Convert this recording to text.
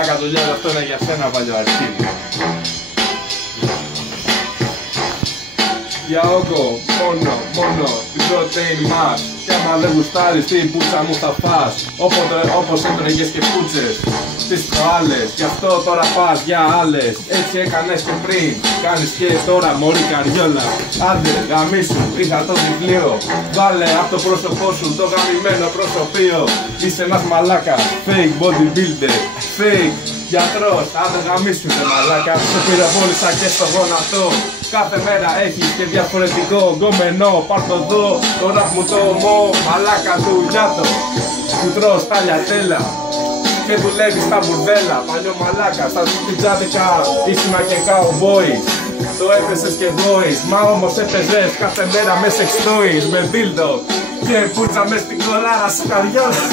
μαλάκα το λιόλιο, αυτό είναι για σένα παλιό αρχίδι. Για όγκο, μόνο την πρωτεΐνη μας. Κι άμα δεν γουστάρεις την πουτσα μου θα φας. Όπως έτρωγες και πούτσες τις προάλλες. Γι' αυτό τώρα πας για άλλες. Έτσι έκανες και πριν, κάνεις και τώρα μωρή καριόλα. Άντε γαμίσου, είχα το βιβλίο. Βάλε απ' το πρόσωπό σου το γαμημένο προσωπείο. Είσαι ένας μαλάκας, fake bodybuilder, fake γιατρός. Άντε γαμίσου ρε μαλάκα, σε πυροβόλησα και στο γόνατο. Κάθε μέρα έχεις και διαφορετικό γκόμενο. Πάρ' το δω, το ραπ μου το ομό. Μαλάκα του γιάτο, που τρως τα λιατέλα και δουλεύεις στα μπουρδέλα. Παλιό μαλάκα, στα σπιτζάδικα ήσουνα και cowboys. Το έπεσες και boys, μα όμως έπαιζες κάθε μέρα με sex toys. Με dildo και πουτσα μες στην κολάρα σου καριόλα.